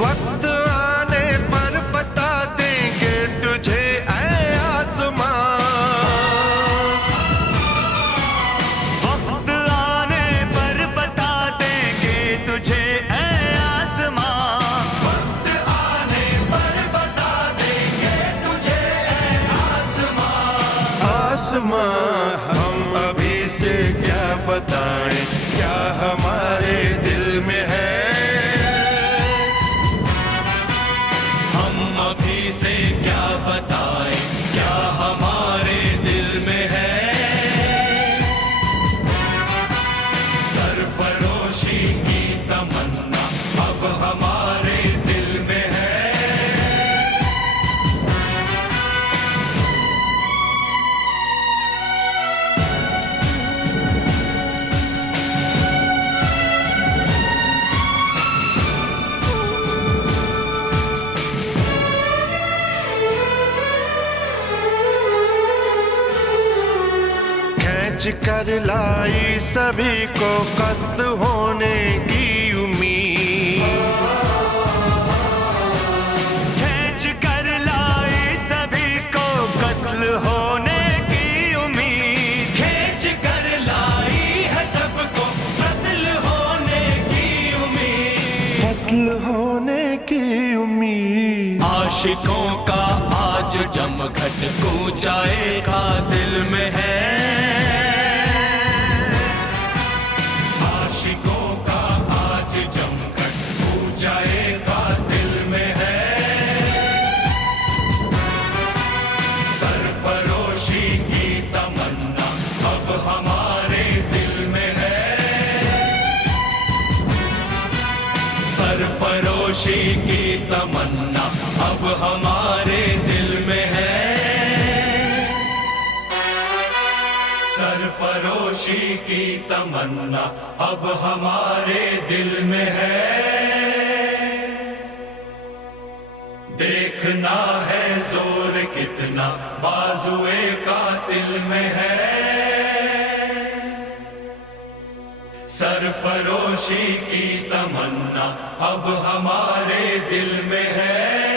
वक्त आने पर बता देंगे तुझे ऐ आसमां। वक्त आने पर बता देंगे तुझे ऐ आसमां। वक्त आने पर बता देंगे तुझे ऐ आसमां। आसमां हम अभी से क्या बताएं, क्या हमारे दिल में है। हम अभी से क्या बताएं, क्या हमारे दिल में है। सरफरोशी की तमन्ना अब हमारे दिल में है। खींच कर लाई सभी को कत्ल होने की उम्मीद। खींच कर लाई सभी को कत्ल होने की उम्मीद। खींच कर लाई है सबको कत्ल होने की उम्मीद। कत्ल होने की उम्मीद। आशिकों का आज जमघट कूचाए का दिल में है। आशिकों का आज जमघट कूचाए का दिल में है। सरफरोशी की तमन्ना अब हमारे दिल में है। सरफरोशी की तमन्ना अब हमारे दिल में है। सरफरोशी की तमन्ना अब हमारे दिल में है। देखना है जोर कितना बाजुए कातिल में है। सरफरोशी की तमन्ना अब हमारे दिल में है।